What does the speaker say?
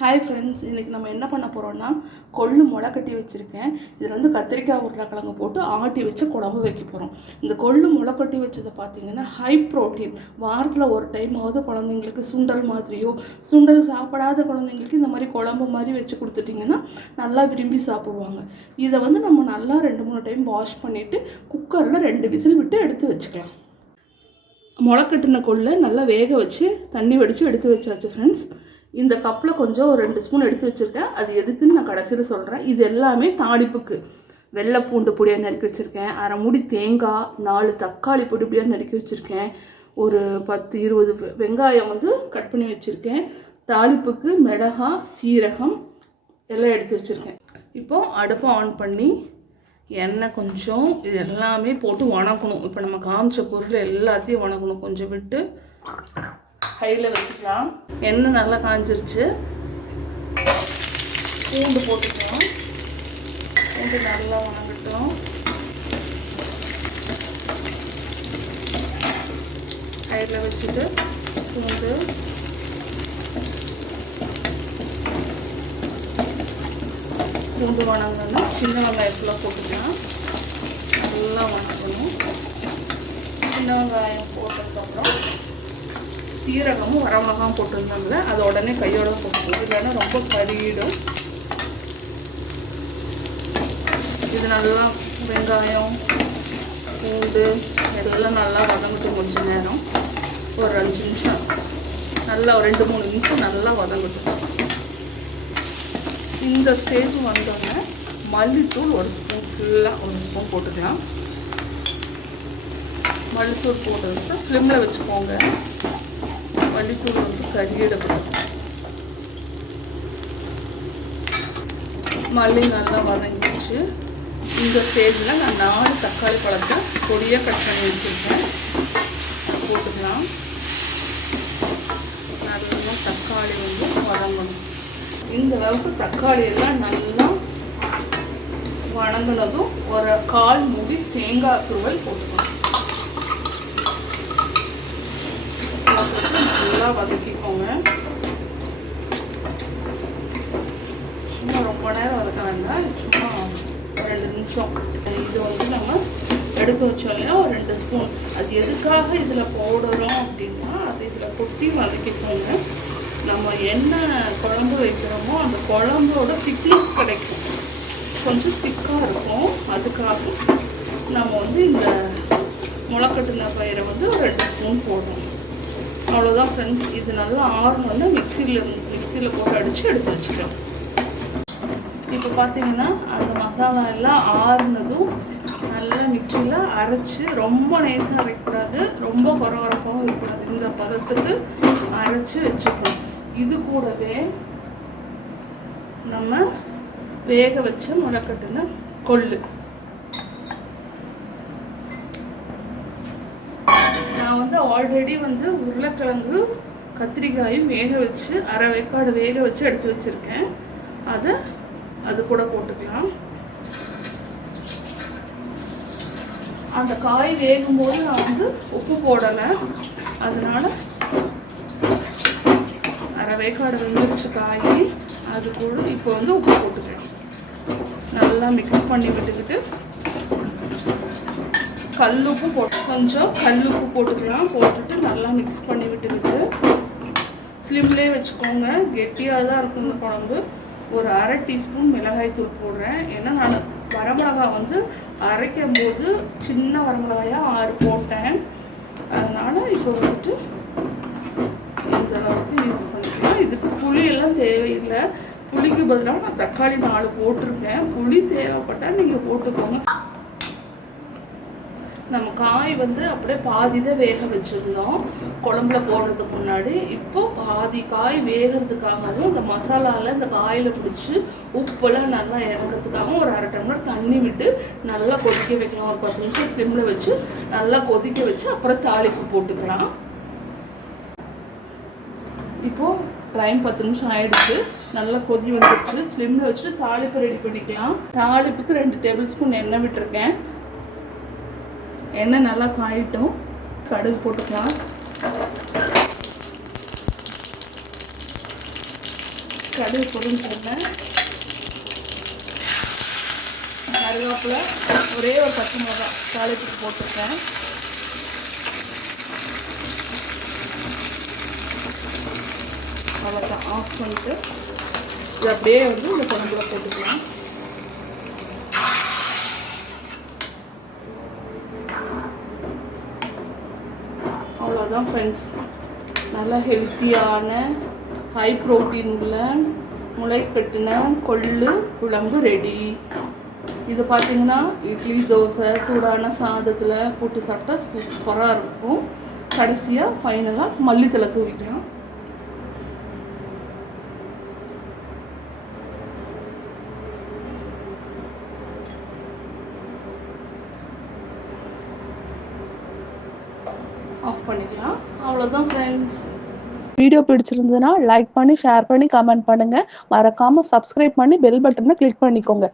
Hi friends இன்றைக்கி நம்ம என்ன பண்ண போகிறோம்னா கொள்ளு முளை கட்டி வச்சுருக்கேன். இதில் வந்து கத்திரிக்காய் உருளைக்கிழங்கு போட்டு ஆட்டி வச்சு குழம்பு வைக்க போகிறோம் இந்த கொள்ளு முளை கட்டி வச்சதை பார்த்தீங்கன்னா ஹை ப்ரோட்டீன் வாரத்தில் ஒரு டைமாவது குழந்தைங்களுக்கு சுண்டல் மாதிரியோ சுண்டல் சாப்பிடாத குழந்தைங்களுக்கு இந்த மாதிரி குழம்பு மாதிரி வச்சு கொடுத்துட்டிங்கன்னா நல்லா விரும்பி சாப்பிடுவாங்க. இதை வந்து நம்ம நல்லா ரெண்டு மூணு டைம் வாஷ் பண்ணிவிட்டு குக்கரில் ரெண்டு விசில் விட்டு எடுத்து வச்சுக்கலாம். முளைக்கட்டின கொள்ளை நல்லா வேக வச்சு தண்ணி வடித்து எடுத்து வச்சாச்சு ஃப்ரெண்ட்ஸ் இந்த கப்பில் கொஞ்சம் ஒரு ரெண்டு ஸ்பூன் எடுத்து வச்சுருக்கேன். அது எதுக்குன்னு நான் கடைசியில் சொல்கிறேன் இது எல்லாமே தாளிப்புக்கு. வெள்ளை பூண்டு பொடியாக நறுக்கி வச்சுருக்கேன். அரை மூடி தேங்காய் நாலு தக்காளி பொடி பொடியாக நறுக்கி வச்சுருக்கேன். ஒரு பத்து இருபது வெங்காயம் வந்து கட் பண்ணி வச்சுருக்கேன். தாளிப்புக்கு மிளகாய் சீரகம் எல்லாம் எடுத்து வச்சுருக்கேன். இப்போது அடுப்பை ஆன் பண்ணி எண்ணெய் கொஞ்சம் இது எல்லாமே போட்டு வணக்கணும். இப்போ நம்ம காமிச்ச பொருள் எல்லாத்தையும் வணக்கணும். கொஞ்சம் விட்டு ஹையில் வச்சுக்கலாம். எண்ணெய் நல்லா காஞ்சிருச்சு. பூண்டு போட்டுக்கலாம். பூண்டு நல்லா வணங்கட்டும். ஹையில் வச்சுட்டு பூண்டு. பூண்டு வணங்கணும்னா சின்ன வெங்காயம் ஃபுல்லாக போட்டுக்கலாம். நல்லா வணங்கணும். சின்ன வெங்காயம் போட்டதுக்கப்புறம் சீரகமும் வரமிளகாவும் போட்டிருந்தோம்ல அதை உடனே கையோட போட்டுக்கலாம். இல்லைன்னா ரொம்ப கறியிடும் இது நல்லா வெங்காயம் பூண்டு எல்லாம் நல்லா வதங்கட்டும் கொஞ்ச நேரம். ஒரு அஞ்சு நிமிஷம். நல்லா ஒரு ரெண்டு மூணு நிமிஷம் நல்லா வதங்கட்டும். இந்த ஸ்டேஜ் வந்தோடனே மல்லித்தூள் ஒரு ஸ்பூன் ஃபுல்லாக ஒரு ஸ்பூன் போட்டுக்கலாம். மல்லித்தூள் போட்டதுக்கு ஸ்லிம்மில் வச்சுக்கோங்க. மல்லித்தூள் வந்து கறியிடக்கூடாது மல்லி நல்லா வதங்கிடுச்சு. இந்த ஸ்டேஜில் நான் நாலு தக்காளி பழத்தை பொடியாக கட் பண்ணி வச்சுருக்கேன். போட்டுக்கலாம். நல்லா தக்காளி வந்து வதங்கணும். இந்த அளவுக்கு தக்காளி எல்லாம் நல்லா வணங்கினதும் ஒரு கால் மூடி தேங்காய் துருவல் போட்டுக்கணும் போட்டுட்டு நல்லா வதக்கிக்கோங்க. சும்மா ரொம்ப நேரம் வதக்க வேண்டாம். சும்மா ரெண்டு நிமிஷம். இது வந்து நம்ம எடுத்து வச்சோம் இல்லையா? ஒரு ரெண்டு ஸ்பூன் அது எதுக்காக இதில் போடுறோம் அப்படின்னா அது இதில் கொட்டி வதக்கிக்கோங்க. நம்ம என்ன குழம்பு வைக்கிறோமோ அந்த குழம்போட திக்னஸ் கிடைக்கும். கொஞ்சம் திக்காக இருக்கும். அதுக்காக நம்ம வந்து இந்த முளைக்கட்டுன பயிரை வந்து ஒரு ரெண்டு ஸ்பூன் போடுறோம். அவ்வளோதான் ஃப்ரெண்ட்ஸ் இது நல்லா ஆறுனோடனே மிக்சியில் மிக்சியில் போட்டு அடித்து எடுத்து வச்சுக்கலாம். இப்போ பார்த்தீங்கன்னா அந்த மசாலா எல்லாம் ஆறுனதும் நல்லா மிக்சியில் அரைச்சி ரொம்ப நைஸாக அரைக்கக்கூடாது ரொம்ப குறவரப்பாகவும் இருக்கக்கூடாது இந்த பதத்துக்கு அரைச்சி வச்சுக்கணும் இது கூடவே நம்ம வேக வச்ச முளைக்கட்டுன கொள்ளு. நான் வந்து ஆல்ரெடி வந்து உருளைக்கிழங்கு கத்திரிக்காயும் வேக வச்சு அரை வேக்காடு வேக வச்சு எடுத்து வச்சுருக்கேன். அதை அது கூட போட்டுக்கலாம். அந்த காய் வேகும்போது நான் வந்து உப்பு போடலை. அதனால அரை வேக்காடு வெந்துருச்சு காய். அது கூட இப்போ வந்து உப்பு போட்டுக்கிறேன். நல்லா மிக்ஸ் பண்ணி விட்டுக்கிட்டு கல்லுப்பு போட்டு கொஞ்சம் கல்லுப்பு போட்டுக்கலாம். போட்டுட்டு நல்லா மிக்ஸ் பண்ணி விட்டுக்கிட்டு ஸ்லிம்லேயே வச்சுக்கோங்க. கெட்டியாக தான் இருக்கும் இந்த குழம்பு. ஒரு அரை டீஸ்பூன் மிளகாய்த்தூள் போடுறேன். ஏன்னா நான் வரமிளகாய் வந்து அரைக்கும் போது சின்ன வரமிளகாயாக ஆறு போட்டேன். அதனால் இப்போ வந்துட்டு இந்த அளவுக்கு யூஸ் பண்ணிக்கலாம். இதுக்கு புளியெல்லாம் தேவையில்லை. புளிக்கு பதிலாக நான் தக்காளி நாலு போட்டிருக்கேன். புளி தேவைப்பட்டால் நீங்கள் போட்டுக்கோங்க. நம்ம காய் வந்து அப்படியே பாதி தான் வேக வச்சுருந்தோம். குழம்புல போடுறதுக்கு முன்னாடி. இப்போ பாதி காய் வேகிறதுக்காகவும் இந்த மசாலாவில் இந்த காயில் பிடிச்சி உப்பெல்லாம் நல்லா இறங்கிறதுக்காகவும் ஒரு அரை டம்ளர் தண்ணி விட்டு நல்லா கொதிக்க வைக்கலாம். ஒரு பத்து நிமிஷம் ஸ்லிம்மில் வச்சு நல்லா கொதிக்க வச்சு அப்புறம் தாளிப்பு போட்டுக்கலாம். இப்போது டைம் பத்து நிமிஷம் ஆயிடுச்சு. நல்லா கொதி வந்துருச்சு. ஸ்லிம்மில் வச்சுட்டு தாளிப்பு ரெடி பண்ணிக்கலாம். தாளிப்புக்கு ரெண்டு டேபிள் ஸ்பூன் எண்ணெய் விட்டுருக்கேன். எண்ணெய் நல்லா காயிட்டும். கடுகு போட்டுக்கலாம். கடுகு பொரிஞ்சிருந்தேன். கருவேப்பில ஒரே ஒரு பச்சை மிளகா தாளிப்புக்கு போட்டிருக்கேன். அவ்வளோதான் ஆஃப் பண்ணிட்டு இது அப்படியே வந்து இந்த குழம்புல போட்டுக்கலாம். அதுதான் ஃப்ரெண்ட்ஸ் நல்ல ஹெல்த்தியான ஹை ப்ரோட்டீன் உள்ள முளை கொள்ளு குழம்பு ரெடி இது பார்த்தீங்கன்னா இட்லி தோசை சூடான சாதத்தில் போட்டு சாப்பிட்டா சூப்பராக இருக்கும். கடைசியாக ஃபைனலாக மல்லித்தலை தூவிக்கலாம். ஆஃப் பண்ணிக்கலாம். அவ்வளோதான் ஃப்ரெண்ட்ஸ் வீடியோ பிடிச்சிருந்ததுன்னா லைக் பண்ணி ஷேர் பண்ணி கமெண்ட் பண்ணுங்க. மறக்காம சப்ஸ்கிரைப் பண்ணி பெல் பட்டனை கிளிக் பண்ணிக்கோங்க.